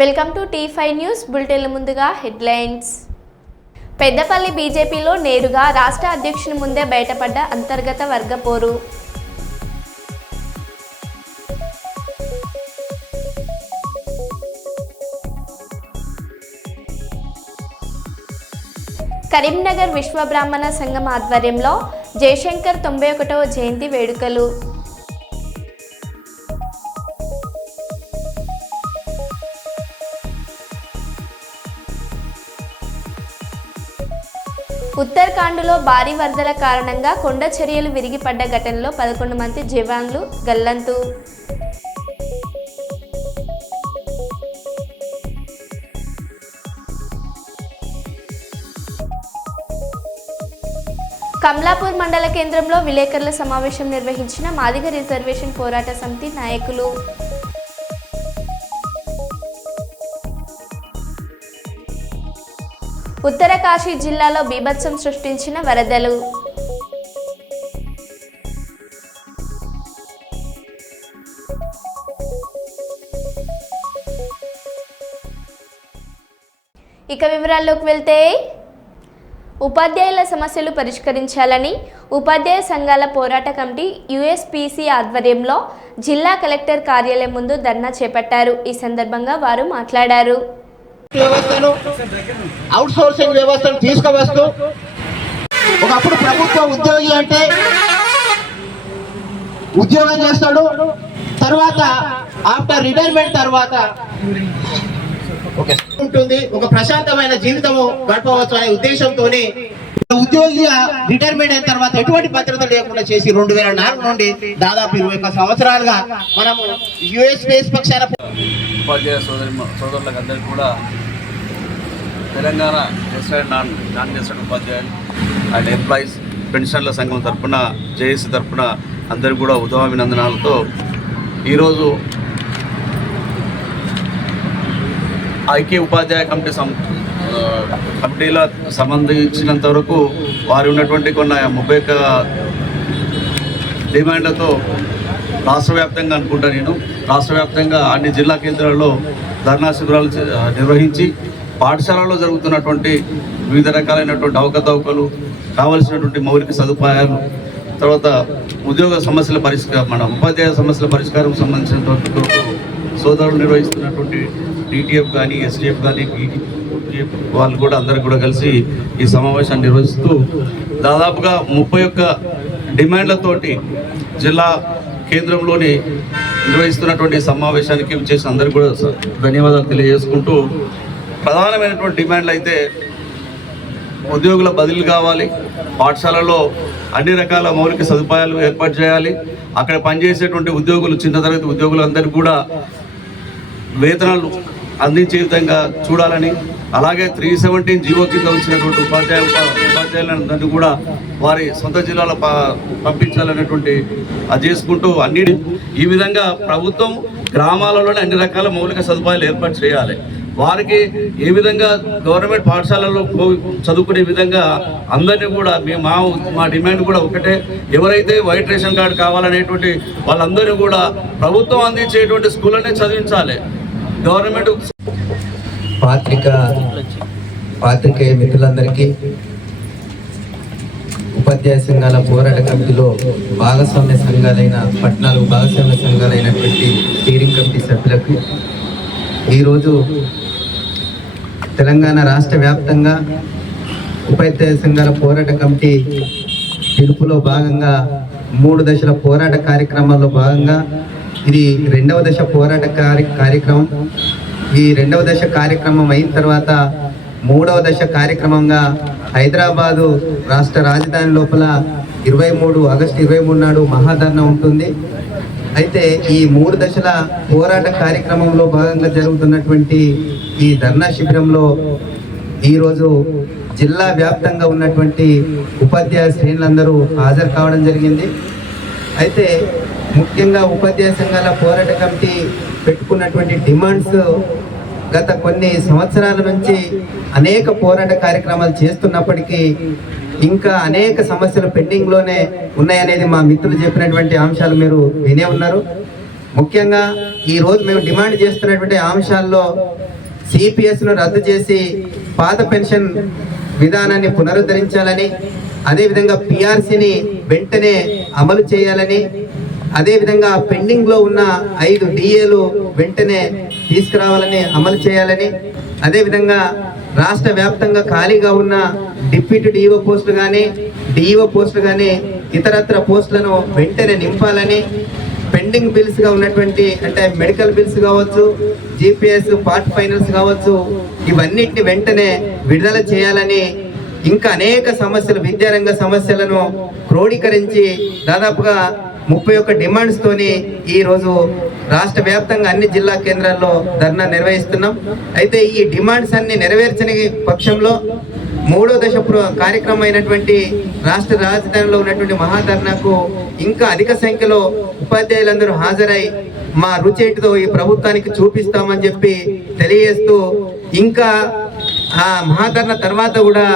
Welcome to T5 news bulletin. ముందుగా headlines. Peddapalli బీజేపీలో నేరుగా రాష్ట్ర అధ్యక్షుని ముందే బయటపడ్డ అంతర్గత వర్గ పోరు. కరీంనగర్ విశ్వ బ్రాహ్మణ సంఘం ఆధ్వర్యంలో జయశంకర్ 91వ జయంతి వేడుకలు. ఉత్తరాఖండ్లో భారీ వరదల కారణంగా కొండ చర్యలు విరిగిపడ్డ ఘటనలో 11 మంది జవాన్లు గల్లంతు. కమలాపూర్ మండల కేంద్రంలో విలేకరుల సమావేశం నిర్వహించిన మాదిగ రిజర్వేషన్ పోరాట సమితి నాయకులు. ఉత్తరకాశీ జిల్లాలో బీభత్సం సృష్టించిన వరదలు. ఇక వివరాల్లోకి వెళ్తే, ఉపాధ్యాయుల సమస్యలు పరిష్కరించాలని ఉపాధ్యాయ సంఘాల పోరాట కమిటీ యూఎస్పీసీ ఆధ్వర్యంలో జిల్లా కలెక్టర్ కార్యాలయం ముందు ధర్నా చేపట్టారు. ఈ సందర్భంగా వారు మాట్లాడారు. వ్యవస్థను అవుట్ సోర్సింగ్ వ్యవస్థను తీసుకువస్తూ ఒకప్పుడు ప్రభుత్వ ఉద్యోగి అంటే ఉద్యోగం చేస్తాడు, తర్వాత ఆఫ్టర్ రిటైర్మెంట్ తర్వాత ఉంటుంది, ఒక ప్రశాంతమైన జీవితము గడపవచ్చు అనే ఉద్దేశంతో ఉద్యోగిగా రిటైర్మెంట్ అయిన తర్వాత ఎటువంటి భద్రత లేకుండా చేసి 2004 నుండి దాదాపు 21 సంవత్సరాలుగా మనము యుఎస్పీఎస్ పక్షాన ఉపాధ్యాయ సోదరులకు అందరికీ కూడా తెలంగాణ గెస్టెడ్ నాన్ గెస్టెడ్ ఉపాధ్యాయులు అండ్ ఎంప్లాయీస్ పెన్షనర్ల సంఘం తరఫున జేఏసీ తరఫున అందరికీ కూడా ఉదయాభినందనాలతో ఈరోజు ఐక్య ఉపాధ్యాయ కమిటీలో సంబంధించినంత వరకు వారు ఉన్నటువంటి కొన్ని 31 డిమాండ్లతో రాష్ట్ర వ్యాప్తంగా అనుకుంటా నేను రాష్ట్ర వ్యాప్తంగా అన్ని జిల్లా కేంద్రాల్లో ధర్నా శిబిరాలు నిర్వహించి పాఠశాలలో జరుగుతున్నటువంటి వివిధ రకాలైనటువంటి అవకతవకలు, కావలసినటువంటి మౌలిక సదుపాయాలు, తర్వాత ఉద్యోగ సమస్యల మన ఉపాధ్యాయ సమస్యల పరిష్కారం సంబంధించినంత వరకు సోదరులు నిర్వహిస్తున్నటువంటి డిటిఎఫ్ కానీ ఎస్డిఎఫ్ కానీ పీటీఎఫ్ వాళ్ళు కూడా అందరు కూడా కలిసి ఈ సమావేశాన్ని నిర్వహిస్తూ దాదాపుగా 31 డిమాండ్లతోటి జిల్లా కేంద్రంలోని నిర్వహిస్తున్నటువంటి సమావేశానికి చేసి అందరికీ కూడా ధన్యవాదాలు తెలియజేసుకుంటూ, ప్రధానమైనటువంటి డిమాండ్లు అయితే ఉద్యోగుల బదిలీ కావాలి, పాఠశాలలో అన్ని రకాల మౌలిక సదుపాయాలు ఏర్పాటు చేయాలి, అక్కడ పనిచేసేటువంటి ఉద్యోగులు చిన్న తరగతి ఉద్యోగులందరికీ కూడా వేతనాలు అందించే విధంగా చూడాలని, అలాగే 317 జీవో కింద వచ్చినటువంటి ఉపాధ్యాయులందరినీ కూడా వారి సొంత జిల్లాలో పంపించాలనేటువంటి అది చేసుకుంటూ ఈ విధంగా ప్రభుత్వం గ్రామాలలోనే అన్ని రకాల మౌలిక సదుపాయాలు ఏర్పాటు చేయాలి. వారికి ఏ విధంగా గవర్నమెంట్ పాఠశాలలో చదువుకునే విధంగా అందరినీ కూడా మా డిమాండ్ కూడా ఒకటే, ఎవరైతే వైట్ రేషన్ కార్డు కావాలనేటువంటి వాళ్ళందరినీ కూడా ప్రభుత్వం అందించేటువంటి స్కూళ్ళనే చదివించాలి. గవర్నమెంట్ పాత్రికేయ మిత్రులందరికీ, ఉపాధ్యాయ సంఘాల పోరాట కమిటీలో భాగస్వామ్య సంఘాలైన 14 భాగస్వామ్య సంఘాలైనటువంటి స్టీరింగ్ కమిటీ సభ్యులకు ఈరోజు తెలంగాణ రాష్ట్ర వ్యాప్తంగా ఉపాధ్యాయ సంఘాల పోరాట కమిటీ పిలుపులో భాగంగా 3 దశల పోరాట కార్యక్రమాల్లో భాగంగా ఇది 2వ దశ పోరాట కార్యక్రమం. ఈ 2వ దశ కార్యక్రమం అయిన తర్వాత 3వ దశ కార్యక్రమంగా హైదరాబాదు రాష్ట్ర రాజధాని లోపల ఆగస్టు 23 నాడు మహాధర్నా ఉంటుంది. అయితే ఈ 3 దశల పోరాట కార్యక్రమంలో భాగంగా జరుగుతున్నటువంటి ఈ ధర్నా శిబిరంలో ఈరోజు జిల్లా వ్యాప్తంగా ఉన్నటువంటి ఉపాధ్యాయ శ్రేణులందరూ హాజరు కావడం జరిగింది. అయితే ముఖ్యంగా ఉపాధ్యాయ సంఘాల పోరాట కమిటీ పెట్టుకున్నటువంటి డిమాండ్స్ గత కొన్ని సంవత్సరాల నుంచి అనేక పోరాట కార్యక్రమాలు చేస్తున్నప్పటికీ ఇంకా అనేక సమస్యలు పెండింగ్లోనే ఉన్నాయనేది మా మిత్రులు చెప్పినటువంటి అంశాలు మీరు వినే ఉన్నారు. ముఖ్యంగా ఈరోజు మేము డిమాండ్ చేస్తున్నటువంటి అంశాల్లో సిపిఎస్ను రద్దు చేసి పాత పెన్షన్ విధానాన్ని పునరుద్ధరించాలని, అదేవిధంగా పిఆర్సీని వెంటనే అమలు చేయాలని, అదేవిధంగా పెండింగ్లో ఉన్న 5 డిఏలు వెంటనే తీసుకురావాలని, అమలు చేయాలని, అదేవిధంగా రాష్ట్ర వ్యాప్తంగా ఖాళీగా ఉన్న డిప్యూటీ డిఓ పోస్టులు కానీ డిఈఓ పోస్టులు కానీ ఇతరత్ర పోస్టులను వెంటనే నింపాలని, పెండింగ్ బిల్స్గా ఉన్నటువంటి అంటే మెడికల్ బిల్స్ కావచ్చు, జీపీఎస్ పార్ట్ ఫైనల్స్ కావచ్చు, ఇవన్నిటిని వెంటనే విడుదల చేయాలని, ఇంకా అనేక సమస్యలు విద్యారంగ సమస్యలను క్రోడీకరించి దాదాపుగా 31 డిమాండ్స్ తోని ఈరోజు రాష్ట్ర వ్యాప్తంగా అన్ని జిల్లా కేంద్రాల్లో ధర్నా నిర్వహిస్తున్నాం. అయితే ఈ డిమాండ్స్ అన్ని నెరవేర్చని పక్షంలో 3వ దశ కార్యక్రమం అయినటువంటి రాష్ట్ర రాజధానిలో ఉన్నటువంటి మహాధర్నాకు ఇంకా అధిక సంఖ్యలో ఉపాధ్యాయులందరూ హాజరై మా రుచేటితో ఈ ప్రభుత్వానికి చూపిస్తామని చెప్పి తెలియజేస్తూ, ఇంకా ఆ మహాధర్నా తర్వాత కూడా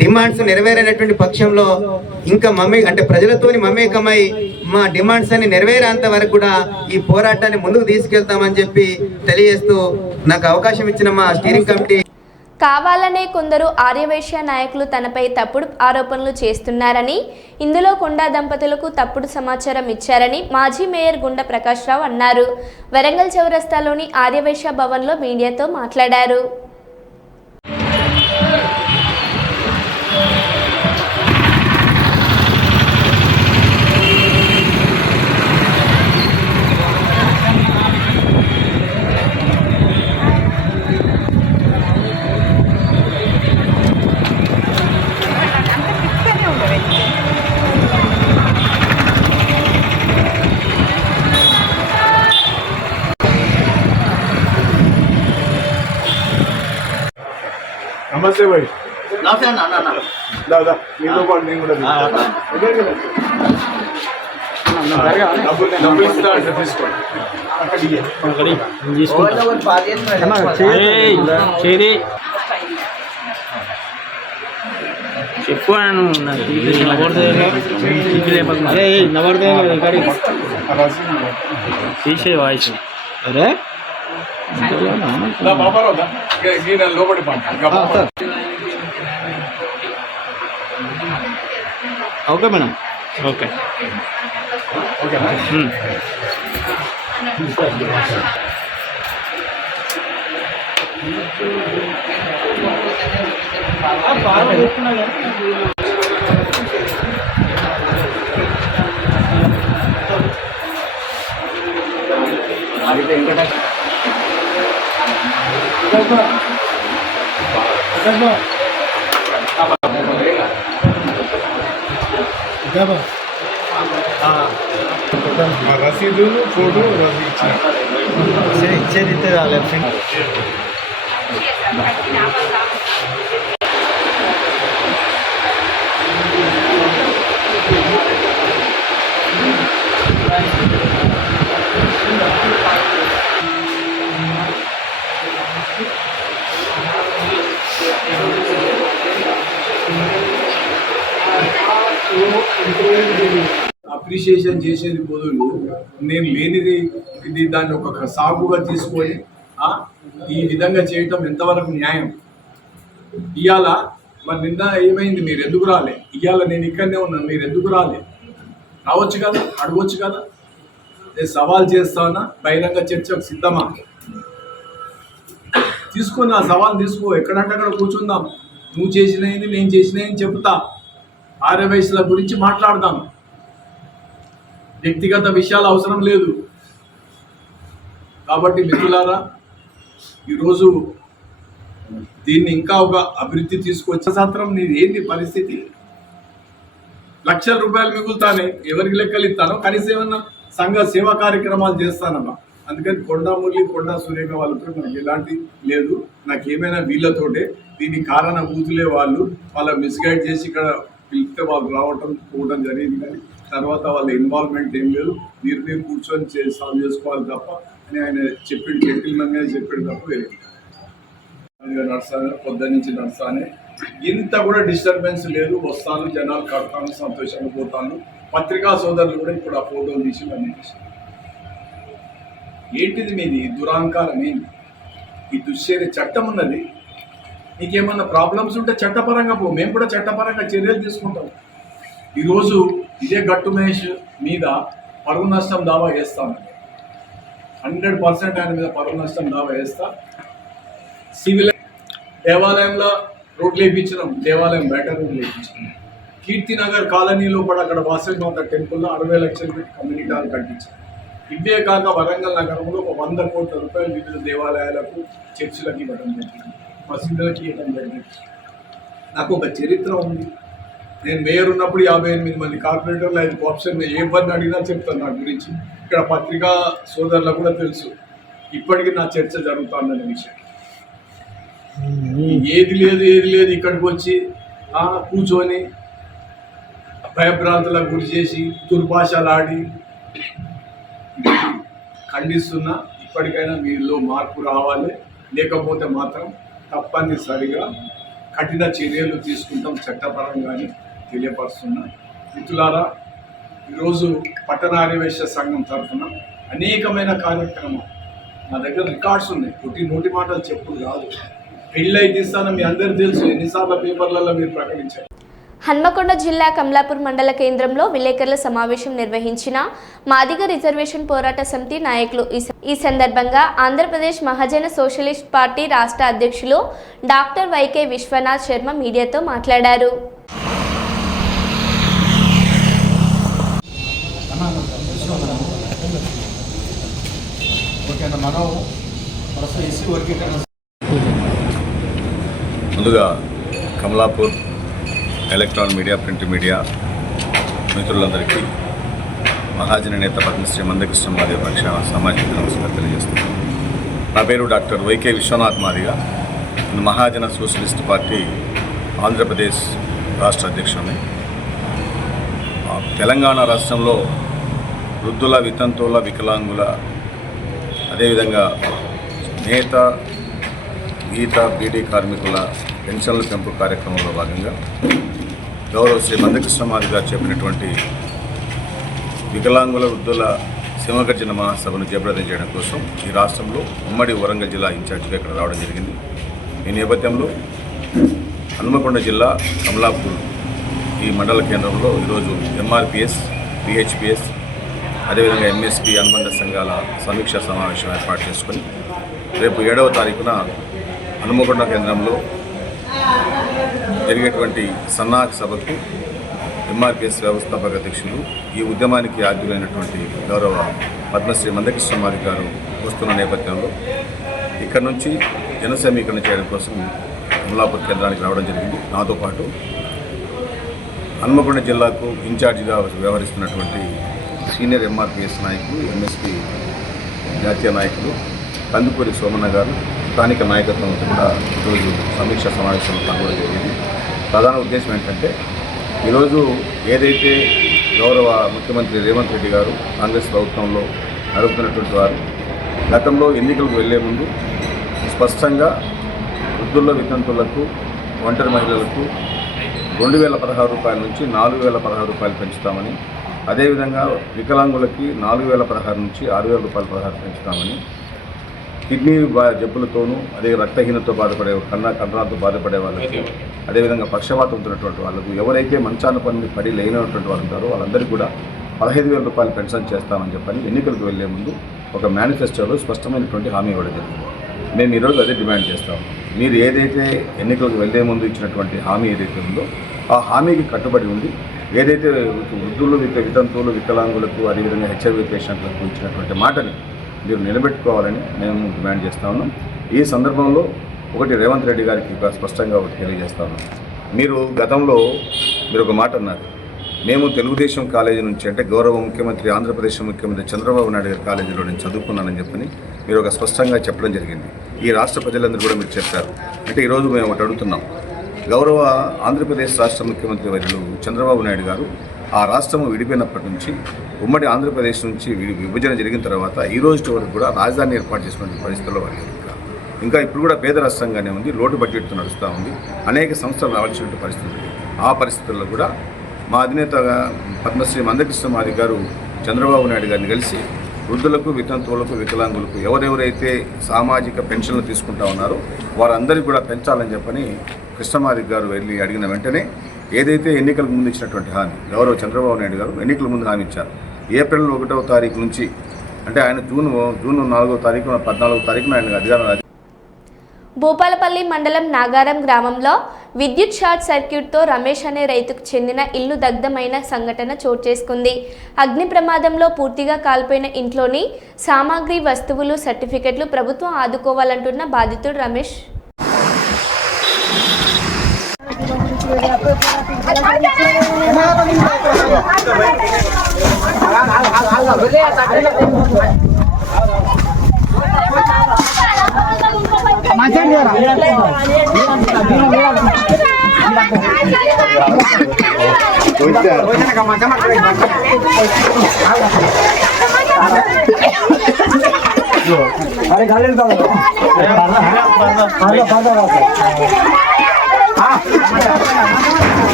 డిమాండ్స్ నెరవేరైనటువంటి పక్షంలో ఇంకా ప్రజలతోని మమేకమై మా డిమాండ్స్ అన్ని నెరవేరేంత వరకు కూడా ఈ పోరాటాన్ని ముందుకు తీసుకెళ్తామని చెప్పి తెలియజేస్తూ నాకు అవకాశం ఇచ్చిన మా స్టీరింగ్ కమిటీ. కావాలనే కొందరు ఆర్యవైశ్య నాయకులు తనపై తప్పుడు ఆరోపణలు చేస్తున్నారని, ఇందులో కొండా దంపతులకు తప్పుడు సమాచారం ఇచ్చారని మాజీ మేయర్ గుండా ప్రకాష్ రావు అన్నారు. వరంగల్ చౌరస్తాలోని ఆర్యవైశ్య భవన్లో మీడియాతో మాట్లాడారు. నమస్తే భాయ్. దాదా మీతో పాటు నేను కూడా డబ్బులు ఇస్తా అంటే తీసుకోండి. చెప్పు తీసే వాయిస్ అరే లోపడి ఓకే మేడం. ఓకే ఓకే రసీదు ఫోటో ఇచ్చేది లెఫ్ట్ అప్రిషియేషన్ చేసేది బదులు నేను లేనిది ఇది దాన్ని ఒక సాగుగా తీసుకొని ఈ విధంగా చేయటం ఎంతవరకు న్యాయం? ఇవాళ మరి నిన్న ఏమైంది? మీరు ఎందుకు రాలే? ఇవాళ నేను ఇక్కడనే ఉన్నాను, మీరు ఎందుకు రాలే? రావచ్చు కదా, అడగవచ్చు కదా. నేను సవాల్ చేస్తానా, బహిరంగ చర్చకు సిద్ధమా? తీసుకొని ఆ సవాల్ తీసుకో, ఎక్కడంటే అక్కడ కూర్చుందాం. నువ్వు చేసినది నేను చేసినది చెప్తా, ఆర్యవైశ్యుల గురించి మాట్లాడదాం. వ్యక్తిగత విషయాలు అవసరం లేదు. కాబట్టి మిత్రులారా, ఈరోజు దీన్ని ఇంకా ఒక అభివృద్ధి తీసుకొచ్చే సాత్రం నీది ఏంటి పరిస్థితి? లక్షల రూపాయలు మిగులుతానే, ఎవరికి లెక్కలు ఇస్తానో? కనీసం ఏమన్నా సంఘ సేవా కార్యక్రమాలు చేస్తానమ్మా. అందుకని కొండా మురళి, కొండా సురేఖ వాళ్ళతో నాకు ఎలాంటి లేదు. నాకేమైనా వీళ్ళతోటే దీనికి కారణభూతులే వాళ్ళు. వాళ్ళ మిస్గైడ్ చేసి ఇక్కడ పిలిస్తే వాళ్ళు రావటం పోవడం జరిగింది, కానీ తర్వాత వాళ్ళ ఇన్వాల్వ్మెంట్ ఏం లేదు. మీరు కూర్చొని సాల్వ్ చేసుకోవాలి తప్ప అని ఆయన చెప్పిండు, జెంటిల్మెన్గా చెప్పాడు తప్ప వేరే నడుస్తాను. పొద్దున్న నుంచి నడుస్తానే, ఇంత కూడా డిస్టర్బెన్స్ లేదు. వస్తాను, జనాలు కడతాను, సంతోషంగా పోతాను. పత్రికా సోదరులు కూడా ఇప్పుడు ఆ ఫోటోలు తీసి అన్ని తీసాను. ఏంటిది మీది దురహంకారం ఏంటి? ఈ దుశ్చర్య చట్టం ఉన్నది. నీకేమన్నా ప్రాబ్లమ్స్ ఉంటే చట్టపరంగా పో, మేము కూడా చట్టపరంగా చర్యలు తీసుకుంటాం. ఈరోజు ఇదే గట్టు మహేష్ మీద పరువు నష్టం దావా వేస్తాను. 100% ఆయన మీద పరువు నష్టం దావా వేస్తా. సివిల్ దేవాలయంలో రోడ్లు వేయించినాం, దేవాలయం బయట రోడ్లు వేయించినాం. కీర్తినగర్ కాలనీలో కూడా అక్కడ వాసవి మాత టెంపుల్లో 60 లక్షలు పెట్టి కమ్యూనిటీ హాల్ కట్టించాం. ఇవే కాక వరంగల్ నగరంలో ఒక 100 కోట్ల రూపాయలు వివిధ దేవాలయాలకు, చర్చిలకు ఇవ్వడం జరిగింది, మసీదులకు ఇవ్వడం జరిగింది. నాకు ఒక చరిత్ర ఉంది. నేను మేయర్ ఉన్నప్పుడు 58 మంది కార్పొరేటర్లు, 5 ఆప్షన్ ఎవరిని అడిగినా చెప్తాను నా గురించి. ఇక్కడ పత్రికా సోదరులకు కూడా తెలుసు, ఇప్పటికీ నా చర్చ జరుగుతుందనే విషయం. ఏది లేదు ఇక్కడికి వచ్చి కూర్చొని భయభ్రాంతులకు గురి చేసి దుర్భాషలు ఆడి ఖండిస్తున్నా. ఇప్పటికైనా మీలో మార్పు రావాలి, లేకపోతే మాత్రం తప్పనిసరిగా కఠిన చర్యలు తీసుకుంటాం చట్టపరంగానే తెలియపరుస్తున్నా. మిత్రులారా, ఈరోజు పట్టణ ఆర్యవేశ్య సంఘం తరఫున అనేకమైన కార్యక్రమాలు నా దగ్గర రికార్డ్స్ ఉన్నాయి. నోటి మాటలు చెప్పుడు కాదు. పెళ్ళి అయితే ఇస్తాను, మీ అందరికీ తెలుసు, ఎన్నిసార్లు పేపర్లలో మీరు ప్రకటించారు. హన్మకొండ జిల్లా కమలాపూర్ మండల కేంద్రంలో విలేకరుల సమావేశం నిర్వహించిన మాదిగ రిజర్వేషన్ పోరాట సమితి నాయకులు. ఈ సందర్భంగా ఆంధ్రప్రదేశ్ మహాజన సోషలిస్ట్ పార్టీ రాష్ట్ర అధ్యక్షులు డాక్టర్ వైకే విశ్వనాథ్ శర్మ మీడియాతో మాట్లాడారు. ముందుగా Kamalapur electronic media, print media మిత్రులందరికీ మహాజన నేత పద్మశ్రీ మందకృష్ణ మాదిగ పక్షాన సామాజిక నమస్కారం తెలియజేస్తున్నాను. నా పేరు doctor VK Vishwanath Madiga. Mahajana socialist party Andhra Pradesh రాష్ట్ర అధ్యక్షుడిని. తెలంగాణ రాష్ట్రంలో వృద్ధుల, వితంతువుల, వికలాంగుల, అదేవిధంగా నేత, గీత, బీడీ కార్మికుల పెన్షన్ల పెంపు కార్యక్రమంలో భాగంగా గౌరవ శ్రీ మందకృష్ణ మాదిగ గారు చెప్పినటువంటి వికలాంగుల, వృద్ధుల సింహగర్జన మహాసభను జయప్రదం చేయడం కోసం ఈ రాష్ట్రంలో ఉమ్మడి వరంగల్ జిల్లా ఇన్ఛార్జిగా ఇక్కడ రావడం జరిగింది. ఈ నేపథ్యంలో హన్మకొండ జిల్లా కమలాపూర్ ఈ మండల కేంద్రంలో ఈరోజు ఎంఆర్పిఎస్, పిహెచ్పిఎస్, అదేవిధంగా ఎంఎస్పి అనుబంధ సంఘాల సమీక్షా సమావేశం ఏర్పాటు చేసుకొని రేపు 7వ తారీఖున హన్మకొండ కేంద్రంలో జరిగేటువంటి సన్నాహక సభకు ఎంఆర్పిఎస్ వ్యవస్థాపక అధ్యక్షులు, ఈ ఉద్యమానికి ఆద్యులైనటువంటి గౌరవ పద్మశ్రీ మందకృష్ణ మాదిగ గారు వస్తున్న నేపథ్యంలో ఇక్కడ నుంచి జన సమీకరణ చేయడం కోసం కమలాపూర్ కేంద్రానికి రావడం జరిగింది. నాతో పాటు హన్మకొండ జిల్లాకు ఇన్ఛార్జిగా వ్యవహరిస్తున్నటువంటి సీనియర్ ఎంఆర్పిఎస్ నాయకులు, ఎంఎస్పి జాతీయ నాయకులు కందుకూరి సోమన్న గారు, స్థానిక నాయకత్వంతో కూడా ఈరోజు సమీక్షా సమావేశంలో పాల్గొనడం జరిగింది. ప్రధాన ఉద్దేశం ఏంటంటే, ఈరోజు ఏదైతే గౌరవ ముఖ్యమంత్రి రేవంత్ రెడ్డి గారు కాంగ్రెస్ ప్రభుత్వంలో నడుపుతున్నటువంటి వారు గతంలో ఎన్నికలకు వెళ్లే ముందు స్పష్టంగా వృద్ధుల, వితంతులకు, ఒంటరి మహిళలకు 2016 రూపాయల నుంచి 4016 రూపాయలు పెంచుతామని, అదేవిధంగా వికలాంగులకి 4016 నుంచి 6000 రూపాయలు 16 పెంచుతామని, కిడ్నీ జబ్బులతోనూ, అదే రక్తహీనతతో బాధపడే, కండరాలతో బాధపడే వాళ్ళకి, అదేవిధంగా పక్షవాతం ఉంటున్నటువంటి వాళ్ళకు, ఎవరైతే మంచాన పడి లేనటువంటి వాళ్ళు ఉంటారో వాళ్ళందరికీ కూడా 15,000 రూపాయలు పెన్షన్ చేస్తామని చెప్పని ఎన్నికలకు వెళ్లే ముందు ఒక మేనిఫెస్టోలో స్పష్టమైనటువంటి హామీ ఇవ్వడం జరిగింది. మేము ఈరోజు అదే డిమాండ్ చేస్తాం. మీరు ఏదైతే ఎన్నికలకు వెళ్లే ముందు ఇచ్చినటువంటి హామీ ఏదైతే ఉందో ఆ హామీకి కట్టుబడి ఉంది. ఏదైతే వృద్ధులు, వితంతువులు, వికలాంగులకు, అదేవిధంగా హెచ్ఐవి పేషెంట్లకు ఇచ్చినటువంటి మాటని మీరు నిలబెట్టుకోవాలని మేము డిమాండ్ చేస్తా ఉన్నాం. ఈ సందర్భంలో ఒకటి రేవంత్ రెడ్డి గారికి స్పష్టంగా ఒకటి తెలియజేస్తా ఉన్నాం. మీరు గతంలో ఒక మాట అన్నారు, మేము తెలుగుదేశం కాలేజీ నుంచి, అంటే గౌరవ ముఖ్యమంత్రి, ఆంధ్రప్రదేశ్ ముఖ్యమంత్రి చంద్రబాబు నాయుడు గారి కాలేజీలో నేను చదువుకున్నానని చెప్పని మీరు ఒక స్పష్టంగా చెప్పడం జరిగింది. ఈ రాష్ట్ర ప్రజలందరూ కూడా మీరు చెప్పారు. అంటే ఈరోజు మేము ఒకటి అడుగుతున్నాం. గౌరవ ఆంధ్రప్రదేశ్ రాష్ట్ర ముఖ్యమంత్రి వర్యులు చంద్రబాబు నాయుడు గారు ఆ రాష్ట్రం విడిపోయినప్పటి నుంచి, ఉమ్మడి ఆంధ్రప్రదేశ్ నుంచి విభజన జరిగిన తర్వాత ఈ రోజు వరకు కూడా రాజధాని ఏర్పాటు చేసినటువంటి పరిస్థితుల్లో వాళ్ళు ఇంకా ఇప్పుడు కూడా పేద రాష్ట్రంగానే ఉంది, లోటు బడ్జెట్తో నడుస్తూ ఉంది, అనేక సంస్థలు రావాల్సినటువంటి పరిస్థితులు. ఆ పరిస్థితుల్లో కూడా మా అధినేత పద్మశ్రీ మందకృష్ణ మాదిగ గారు చంద్రబాబు నాయుడు గారిని కలిసి వృద్ధులకు, వితంతువులకు, వికలాంగులకు ఎవరెవరైతే సామాజిక పెన్షన్లు తీసుకుంటా ఉన్నారో వారందరికీ కూడా పెంచాలని చెప్పని కృష్ణమాదిక్ గారు వెళ్ళి అడిగిన వెంటనే ఏదైతే ఎన్నికలకు ముందు ఇచ్చినటువంటి హామీ గౌరవ చంద్రబాబు నాయుడు గారు ఎన్నికల ముందు హామీ ఇచ్చారు. ఏప్రిల్ 1వ తారీఖు నుంచి అంటే ఆయన జూన్ 4వ తారీఖున 14వ తారీఖున ఆయన అధికారం. భూపాలపల్లి మండలం నాగారం గ్రామంలో విద్యుత్ షార్ట్ సర్క్యూట్తో రమేష్ అనే రైతుకు చెందిన ఇల్లు దగ్ధమైన సంఘటన చోటు చేసుకుంది. అగ్ని ప్రమాదంలో పూర్తిగా కాలిపోయిన ఇంట్లోని సామాగ్రి, వస్తువులు, సర్టిఫికెట్లు ప్రభుత్వం ఆదుకోవాలంటున్న బాధితుడు రమేష్.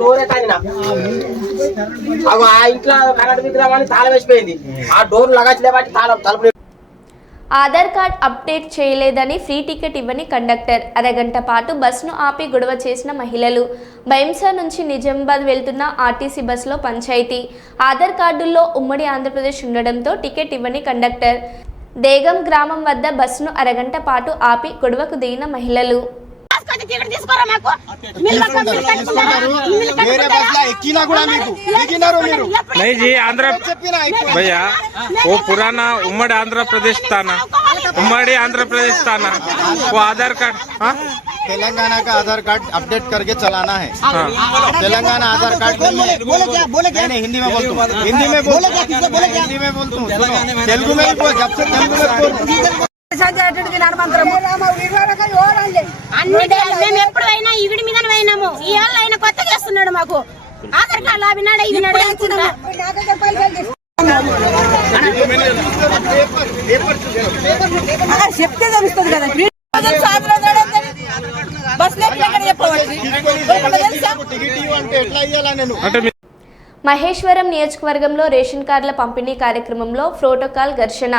డోరే తాగిన ఆ ఇంట్లో కరెంట్ విగ్రహం తాళం వేసిపోయింది. ఆ డోర్ లగచ్చలే బట్టి తాళం తలుపు. ఆధార్ కార్డ్ అప్డేట్ చేయలేదని ఫ్రీ టికెట్ ఇవ్వని కండక్టర్. అరగంట పాటు బస్సును ఆపి గొడవ చేసిన మహిళలు. బైంసా నుంచి నిజామాబాద్ వెళ్తున్న ఆర్టీసీ బస్సులో పంచాయతీ. ఆధార్ కార్డుల్లో ఉమ్మడి ఆంధ్రప్రదేశ్ ఉండడంతో టికెట్ ఇవ్వని కండక్టర్. దేగం గ్రామం వద్ద బస్సును అరగంట పాటు ఆపి గొడవకు దిగిన మహిళలు. नहीं जी, आंध्र भैया वो पुराना उम्मड़ी आंध्र प्रदेश था ना, उम्मड़ी आंध्र प्रदेश था ना, वो आधार कार्ड तेलंगाना का आधार कार्ड अपडेट करके चलाना है। तेलंगाना आधार कार्ड नहीं, हिंदी में बोलता हूँ, हिंदी में बोलता हूँ, तेलुगु में बोल, जब से तेलुगु में बोल మేము ఎప్పుడైనా ఈవిడి మీద పోయినాము. ఇవాళ ఆయన కొత్త చేస్తున్నాడు మాకు ఆధార్ కార్డు అవినాడు ఇవినాడు చెప్తే తెలుస్తుంది కదా. మహేశ్వరం నియోజకవర్గంలో రేషన్ కార్డుల పంపిణీ కార్యక్రమంలో ప్రోటోకాల్ ఘర్షణ.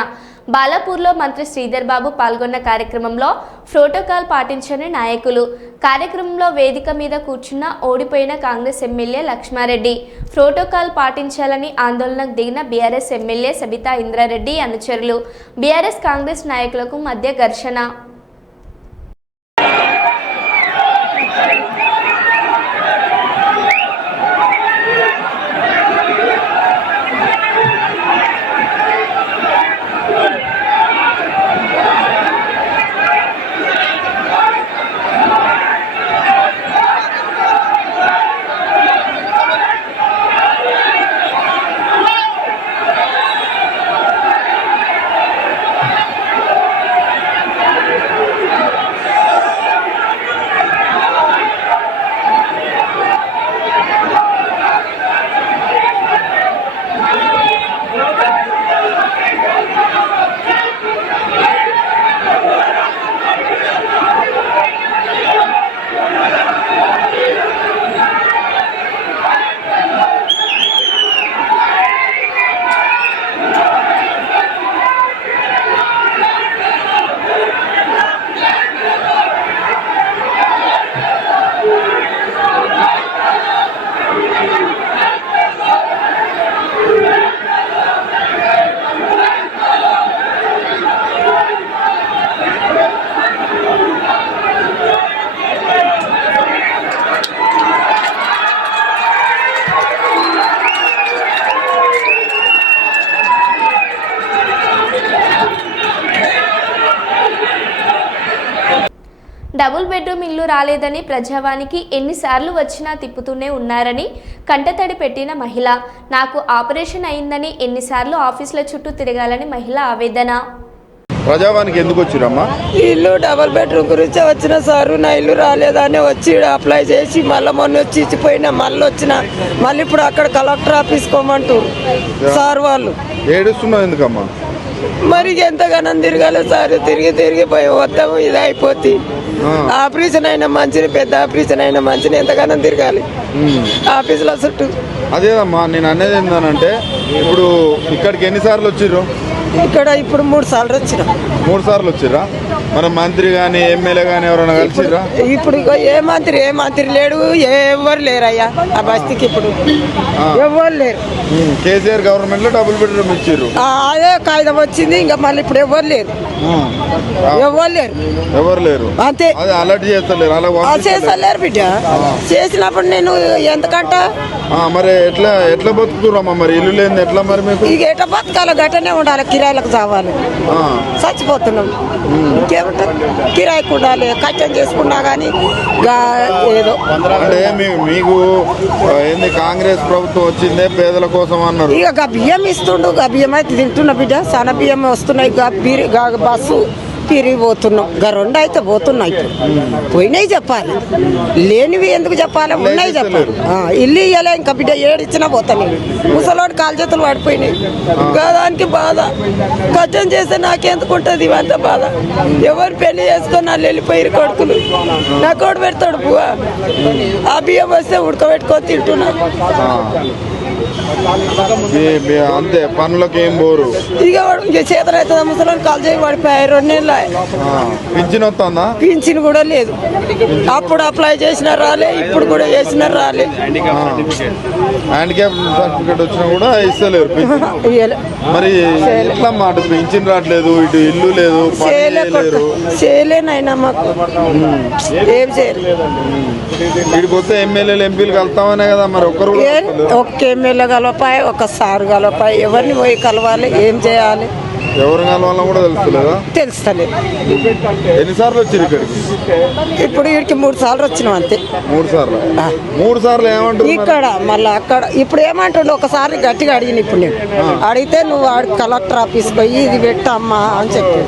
బాలాపూర్లో మంత్రి శ్రీధర్ బాబు పాల్గొన్న కార్యక్రమంలో ప్రోటోకాల్ పాటించని నాయకులు. కార్యక్రమంలో వేదిక మీద కూర్చున్న ఓడిపోయిన కాంగ్రెస్ ఎమ్మెల్యే లక్ష్మారెడ్డి. ప్రోటోకాల్ పాటించాలని ఆందోళనకు దిగిన బీఆర్ఎస్ ఎమ్మెల్యే సబితా ఇంద్రారెడ్డి అనుచరులు. బీఆర్ఎస్ కాంగ్రెస్ నాయకులకు మధ్య ఘర్షణ. డబుల్ బెడ్రూమ్ ఇల్లు రాలేదని ప్రజావానికి ఎన్నిసార్లు వచ్చినా తిప్పుతూనే ఉన్నారని కంటతడి పెట్టిన మహిళ. నాకు ఆపరేషన్ అయిందని ఎన్నిసార్లు ఆఫీసుల చుట్టూ తిరగాలని మహిళ ఆవేదన. ప్రజావానికి ఎందుకు వచ్చిరమ్మా? ఇల్లు డబుల్ బెడ్రూమ్ గురించి వచ్చిన సారు, నా ఇల్లు రాలేదని వచ్చి అప్లై చేసి మళ్ళీ మొన్న వచ్చి ఇచ్చిపోయినా, మళ్ళీ వచ్చిన మళ్ళీ ఇప్పుడు అక్కడ కలెక్టర్ ఆఫీస్ కోమంటారు సార్ వాళ్ళు. ఏడుస్తున్నావు ఎందుకమ్మా? మరి ఎంతగానో తిరగాలి సార్, తిరిగిపోయి మొత్తం ఇది అయిపోతుంది. ఆపరేషన్ అయినా మంచిని, పెద్ద ఆపరేషన్ అయినా మంచిని, ఎంతగానో తిరగాలి ఆఫీసులో చుట్టూ. అదేదమ్మా నేను అనేది ఏంటంటే, ఇప్పుడు ఇక్కడికి ఎన్నిసార్లు వచ్చిర్రు? ఇక్కడ ఇప్పుడు 3 సార్లు వచ్చిన. 3 సార్లు వచ్చిర్రా? మన మంత్రి గాని ఎమ్మెల్యే గాని ఎవరైనా కలిసిర్రా? ఇప్పుడు ఏ మంత్రి లేడు, ఎవరు లేరయ్యా ఆ బస్తీకి. ఇప్పుడు ఎవరు లేరు. కేసీఆర్ గవర్నమెంట్ లో డబుల్ బెడ్రూమ్ ఇచ్చిర్రు, అదే కాగితం వచ్చింది. ఇంకా మళ్ళీ ఇప్పుడు ఎవరు లేరు, ఎవరు లేరు అంతే. అదే అలర్ట్ చేస్తలేరు, అలా చేస్తలేరు బిడ్డ. చేసినప్పుడు నేను ఎంతకంట మరి ఎట్లా బతుకుతురమ్మా? మరి ఇల్లు లేని ఎట్లా మరి మీకు? ఇక ఎట్లా బతకాలి, గట్టనే ఉండాలి, కిరాయిలకు చావాలి, చచ్చిపోతున్నాం. ఇంకేముంటుంది, కిరాయికి ఉండాలి, కష్టం చేసుకున్నా కానీ ఏదో. అంటే మీకు ఏంది కాంగ్రెస్ ప్రభుత్వం వచ్చిందే పేదల కోసం అన్నారు. ఇక బియ్యం ఇస్తుండు, బియ్యం అయితే తింటున్నా బిడ్డ. సన్న బియ్యం వస్తున్నాయి, బస్సు తిరిగిపోతున్నాం. 2 అయితే పోతున్నాయి. పోయినాయి చెప్పాలి, లేనివి ఎందుకు చెప్పాలి, ఉన్నాయి చెప్పాలి. ఇల్లు ఇయ్యలే ఇంకా బిడ్డ, ఏడిచ్చినా పోతాను. ముసలోడు కాలు చేతులు పడిపోయినాయి. దానికి బాధ, కష్టం చేస్తే నాకెందుకుంటుంది ఇవంతా బాధ. ఎవరు పెళ్లి చేసుకొని వాళ్ళు వెళ్ళిపోయారు కొడుకులు. నా కొడు పెడతాడు పువ్వా, ఆ బియ్యం వస్తే ఉడకబెట్టుకొని తింటున్నా. అంతే, పనులకు ఏం పోరు. ఇక చేతలు అవుతుందా, ముసలి కాలు చేయి పడిపోయాయి. 2 నెలలు పింఛన్ వస్తుందా? పింఛన్ కూడా లేదు. అప్పుడు అప్లై చేసినా రాలే, ఇప్పుడు కూడా చేసినా రాలే. హ్యాండిక్యాప్ సర్టిఫికేట్ వచ్చినా కూడా ఇస్తలేరు. మరి ఎట్లా మాట పింఛన్ రావట్లేదు, ఇటు ఇల్లు లేదు, చేయలేనైనా మాకు ఏం చేయలేదు. ఇక్కడికి వస్తే ఎమ్మెల్యేలు ఎంపీలు కలుస్తామనే కదా, మరి ఒక్కరు ఒక్క ఎమ్మెల్యే కలపాయి, ఒక సార్ కలపాయి. ఎవరిని పోయి కలవాలి, ఏం చేయాలి, ఎవరు కలవాలో కూడా తెలుస్తలేదా? తెలుస్తలేదు. ఎన్నిసార్లు వచ్చారు ఇక్కడికి? ఇప్పుడు వీడికి 3 సార్లు వచ్చినాం అంతే. 3 సార్లు? 3 సార్లు ఏమంటారు ఇక్కడ మళ్ళీ అక్కడ? ఇప్పుడు ఏమంటుండే, ఒకసారి గట్టిగా అడిగిన. ఇప్పుడు నేను అడిగితే నువ్వు కలెక్టర్ ఆఫీస్ పోయి ఇది పెట్టమ్మా అని చెప్పి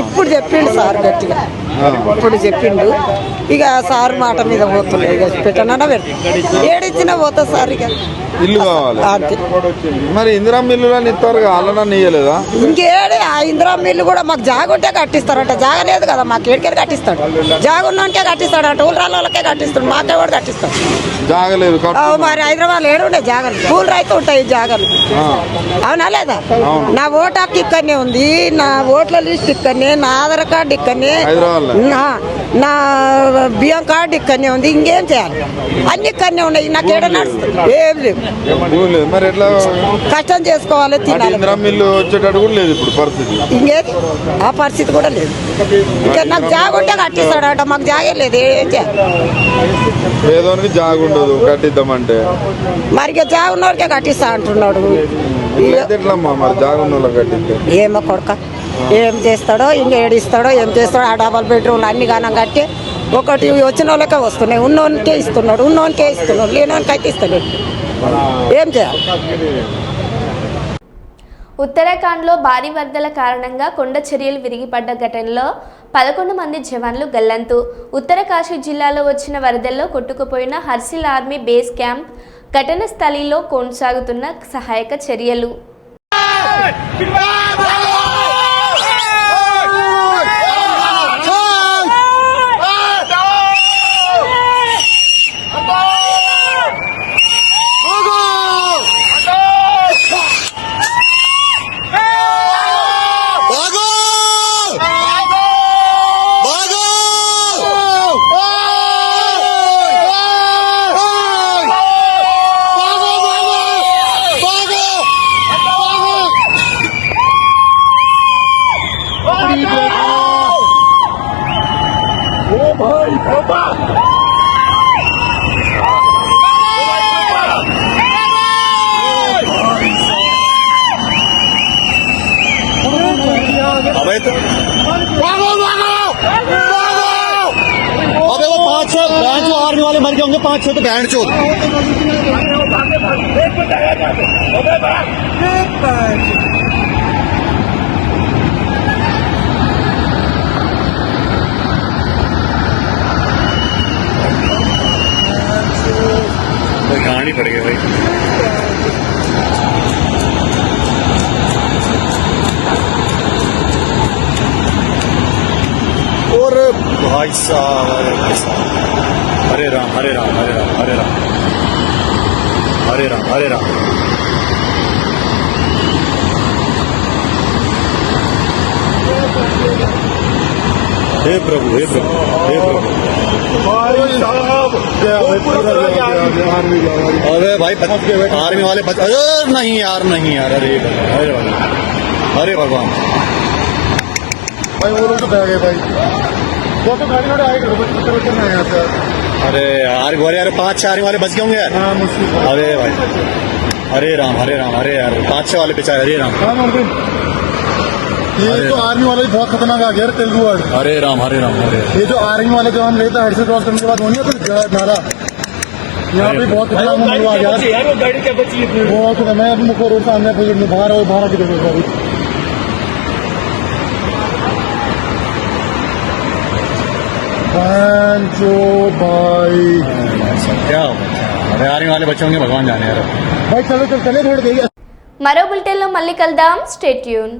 ఇప్పుడు చెప్పిండు సార్ గట్టిగా. ఇప్పుడు చెప్పిండు, ఇక సార్ మాట మీద పోతున్నాయి. ఇక పెట్టనన్నా ఏడిచ్చినా పోతా సార్. ఇక ఇల్లు కావాలి అంతే. మరి ఇందిరా మిల్లులని ఇస్తారు, వాళ్ళని ఇయ్యలేదా? ఇంకేడే ఆ ఇందిరా మిల్లు కూడా మాకు జాగ ఉంటే కట్టిస్తారంట. జాగ లేదు కదా మాకు, ఏడికే కట్టిస్తాడు. జాగ ఉన్నకే కట్టిస్తాడంట, ఊళ్ళ వాళ్ళకే కట్టిస్తాడు, మాకే కూడా కట్టిస్తాడు. జాగలేదు మరి హైదరాబాద్ ఏడుండే జాగలు, పూలు రైతు ఉంటాయి జాగలు. అవునా లేదా? నా ఓటు హక్కు ఇక్కడనే ఉంది, నా ఓట్ల లిస్ట్ ఇక్కడనే, నా ఆధార్ కార్డు ఇక్కడనే, నా బియ్యం కార్డు ఇక్కడనే ఉంది. ఇంకేం చేయాలి, అన్ని ఇక్కడనే ఉన్నాయి. నాకు ఏడ నడుస్తుంది, ఏం లేవు. మరి ఎట్లా కష్టం చేసుకోవాలి, తినాలి. మిల్లు వచ్చేటట్టు కూడా లేదు ఇప్పుడు పరిస్థితి. ఇంకేది ఆ పరిస్థితి కూడా లేదు. ఇంకా నాకు జాగ ఉంటే కట్టిస్తాడట, మాకు జాగే లేదు. ఏం చేయాలి, పేదోనికి జాగ ఉండదు కట్టిద్దామంటే. మరి ఇక జాగ ఉన్నోడికే కట్టిస్తా అంటున్నాడు. ఎట్లమ్మా మరి జాగ ఉన్న వాళ్ళకి కట్టిస్తే? ఏమో కొడుక, ఏం చేస్తాడో, ఇంకా ఏడిస్తాడో, ఏం చేస్తాడో. ఆ డబల్ బెడ్రూమ్లు అన్ని గానం కట్టి ఒకటి వచ్చిన వాళ్ళకే వస్తున్నాయి. ఉన్నోనికే ఇస్తున్నాడు, ఉన్నోనికే ఇస్తున్నాడు, లేనోనికి అయితే ఇస్తలేడు. ఏం చేయాలి? ఉత్తరాఖండ్లో భారీ వరదల కారణంగా కొండ చర్యలు విరిగిపడ్డ ఘటనలో 11 మంది జవాన్లు గల్లంతు. ఉత్తరకాశీ జిల్లాలో వచ్చిన వరదల్లో కొట్టుకుపోయిన హర్సిల్ ఆర్మీ బేస్ క్యాంప్ ఘటన స్థలిలో కొనసాగుతున్న సహాయక చర్యలు. मर गए होंगे 5-6 तो बैंड चोद। गाड़ी पड़ गई भाई। और भाई साहब हरे राम हरे राम हरे राम हरे राम हरे राम हरे राम। हे प्रभु हे प्रभु हे प्रभु। अरे भाई आर्मी वाले बच, अरे नहीं यार नहीं यार, अरे अरे भगवान भाई वो लोग तो बह गए भाई। वो तो गाड़ी वाले आएगा सर। अरे यार गोरे यार 5-6 आर्मी वाले बच गए होंगे यार। अरे भाई हरे राम हरे राम अरे यार 5-6 वाले बेचारे हरे राम। ये तो आर्मी वाला भी बहुत खतरनाक आ गया तेलुगु वर्ड। हरे राम हरे राम हरे। ये जो आर्मी वाले जवान रहता है हेड से क्रॉस करने के बाद वही तो नारा यहाँ पे बहुत खतरनाक मूवमेंट आ गया। बहुत मैं मुझको रोड सामने बाहर की देखो भाई क्या अरे आर्मी वाले बच्चे होंगे भगवान जाने यार। भाई चलो चलो चले थोड़ी देर। మరో బులెటిన్లో మళ్ళీ కలుద్దాం. Stay tune.